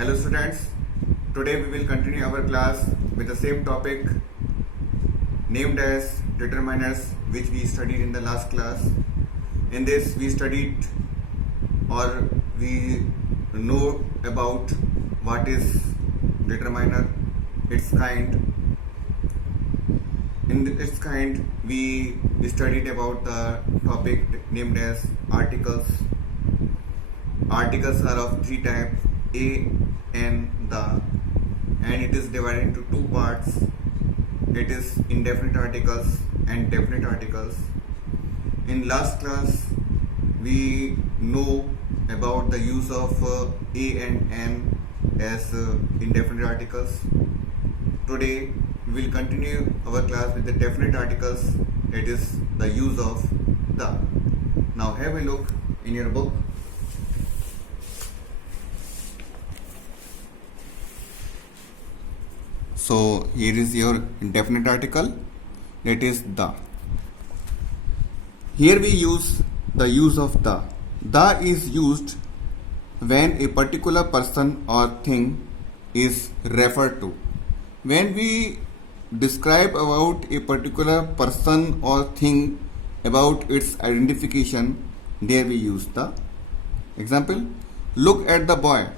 Hello students, today we will continue our class with the same topic named as determiners, which we studied in the last class. In this we studied or we know about what is determiner, its kind. In its kind we studied about the topic named as articles. Articles are of three types, a, and the, and it is divided into two parts. It is indefinite articles and definite articles. In last class we know about the use of a and an as indefinite articles. Today we will continue our class with the definite articles, it is the use of the. Now have a look in your book. So here is your definite article, that is the. Here we use the use of the. The is used when a particular person or thing is referred to. When we describe about a particular person or thing, about its identification, there we use the. Example, look at the boy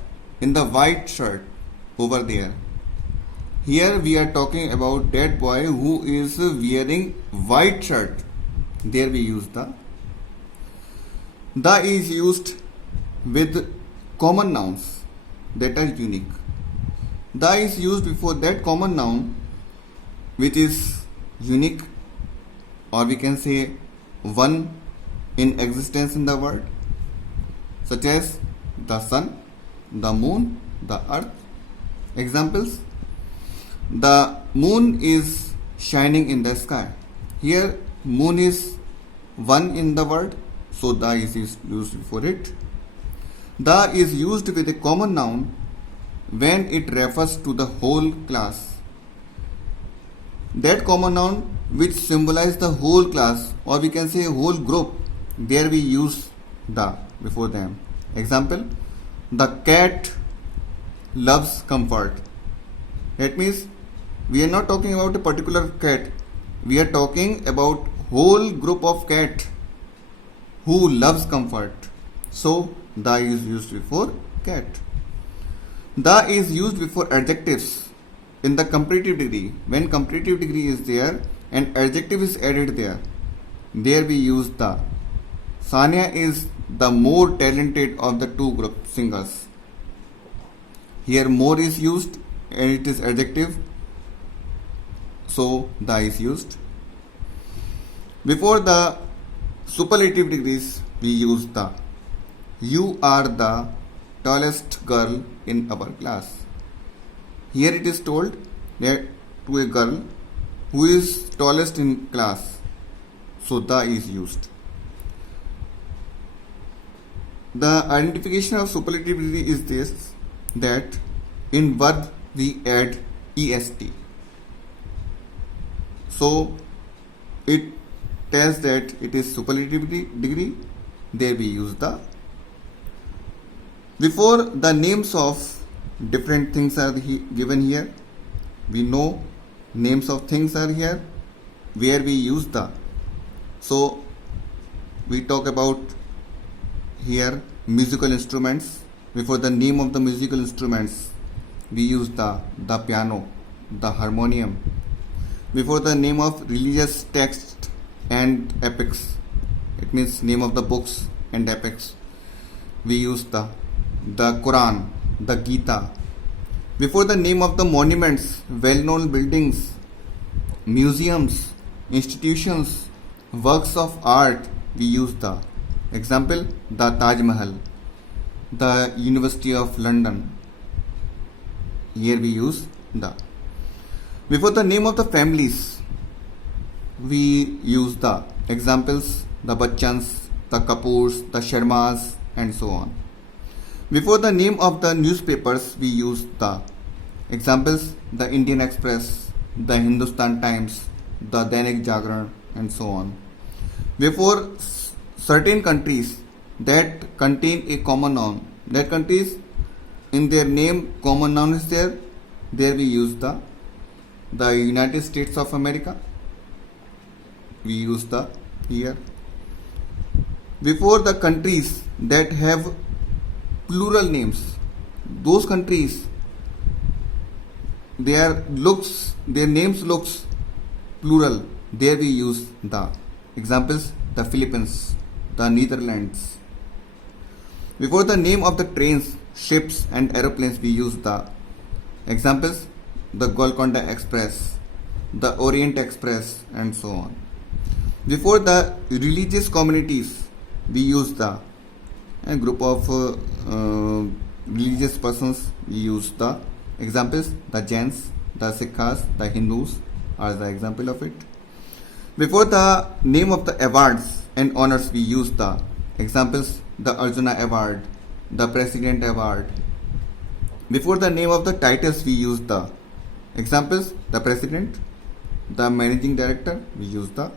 in the white shirt over there. Here we are talking about that boy who is wearing white shirt. There we use the. The is used with common nouns that are unique. The is used before that common noun which is unique, or we can say one in existence in the world, such as the sun, the moon, the earth. Examples, the moon is shining in the sky. Here moon is one in the world, so the is used before it. The is used with a common noun when it refers to the whole class. That common noun which symbolizes the whole class, or we can say whole group, there we use the before them. Example, the cat loves comfort. That means we are not talking about a particular cat, we are talking about whole group of cat who loves comfort. So the is used before cat. The is used before adjectives in the comparative degree. When comparative degree is there and adjective is added there, there we use the. Sania is the more talented of the two group singers. Here more is used and it is adjective, so the is used. Before the superlative degrees we use the. You are the tallest girl in our class. Here it is told that to a girl who is tallest in class, so the is used. The identification of superlative degree is this, that in verb we add est. So it tells that it is superlative degree, there we use the. Before the names of different things are given here, we know names of things are here where we use the. So we talk about here musical instruments. Before the name of the musical instruments we use the piano, the harmonium. Before the name of religious text and epics, it means name of the books and epics, we use the Quran, the Gita. Before the name of the monuments, well-known buildings, museums, institutions, works of art, we use the. Example, the Taj Mahal, the University of London. Here we use the. Before the name of the families, we use the. Examples, the Bachchans, the Kapoors, the Sharmas, and so on. Before the name of the newspapers, we use the. Examples, the Indian Express, the Hindustan Times, the Dainik Jagran, and so on. Before certain countries that contain a common noun, that countries in their name common noun is there, we use the United States of America, we use the here. Before the countries that have plural names, those countries their names looks plural, there we use the. Examples: the Philippines, the Netherlands. Before the name of the trains, ships and aeroplanes, we use the. Examples: the Golconda Express, the Orient Express, and so on. Before the religious communities, we use the. A group of religious persons, we use the. Examples: the Jains, the Sikhs, the Hindus are the example of it. Before the name of the awards and honors, we use the. Examples: the Arjuna Award, the President Award. Before the name of the titles, we use the. Examples: the President, the Managing Director, we use the.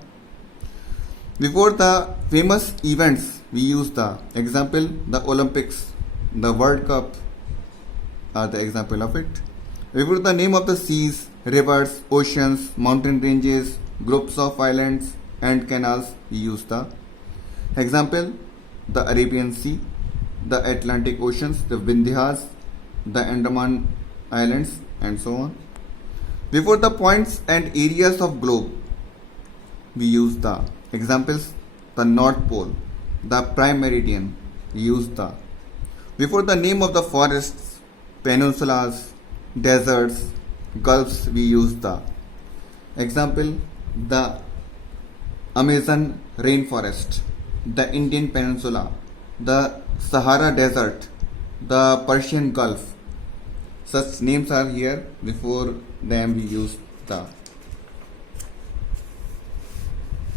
Before the famous events, we use the. Example: the Olympics, the World Cup are the example of it. Before the name of the seas, rivers, oceans, mountain ranges, groups of islands and canals, we use the. Example: the Arabian Sea, the Atlantic Oceans, the Vindhyas, the Andaman Islands, and so on. Before the points and areas of globe, we use the. Examples: the North Pole, the Prime Meridian, we use the. Before the name of the forests, peninsulas, deserts, gulfs, we use the. Example: the Amazon rainforest, the Indian peninsula, the Sahara desert, the Persian Gulf. Such names are here. Before them we use the.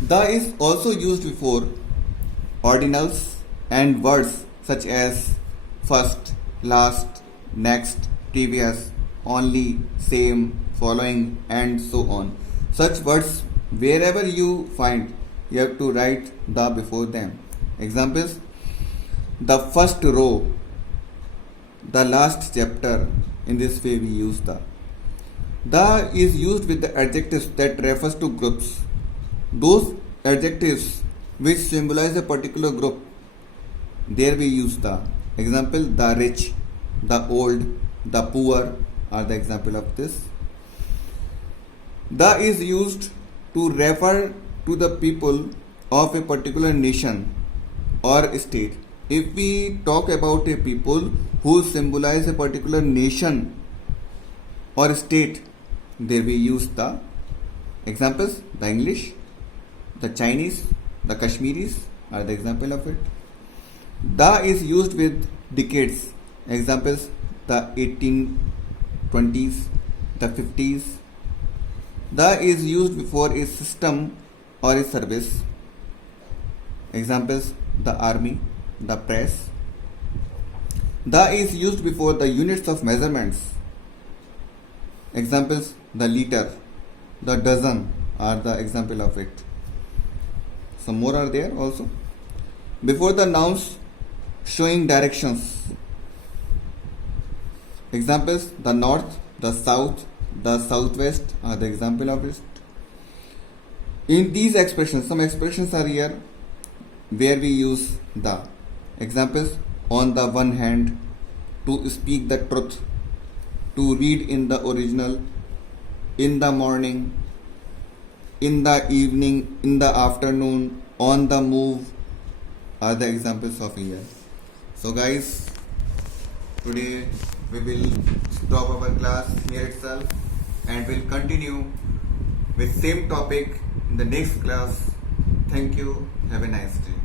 The is also used before ordinals and words such as first, last, next, previous, only, same, following, and so on. Such words, wherever you find, you have to write the before them. Examples: the first row, the last chapter. In this way we use the. The is used with the adjectives that refers to groups. Those adjectives which symbolize a particular group, there we use the. Example: the rich, the old, the poor are the example of this. The is used to refer to the people of a particular nation or state. If we talk about a people who symbolize a particular nation or state, there we use the. Examples: the English, the Chinese, the Kashmiris are the example of it. The is used with decades. Examples: the 1820s, the 50s. The is used before a system or a service. Examples: the army, the press. The is used before the units of measurements. Examples: the liter, the dozen are the example of it. Some more are there also. Before the nouns showing directions. Examples: the north, the south, the southwest are the example of it. In these expressions, some expressions are here where we use the. Examples: on the one hand, to speak the truth, to read in the original, in the morning, in the evening, in the afternoon, on the move are the examples of here. So guys, today we will stop our class here itself and will continue with same topic in the next class. Thank you. Have a nice day.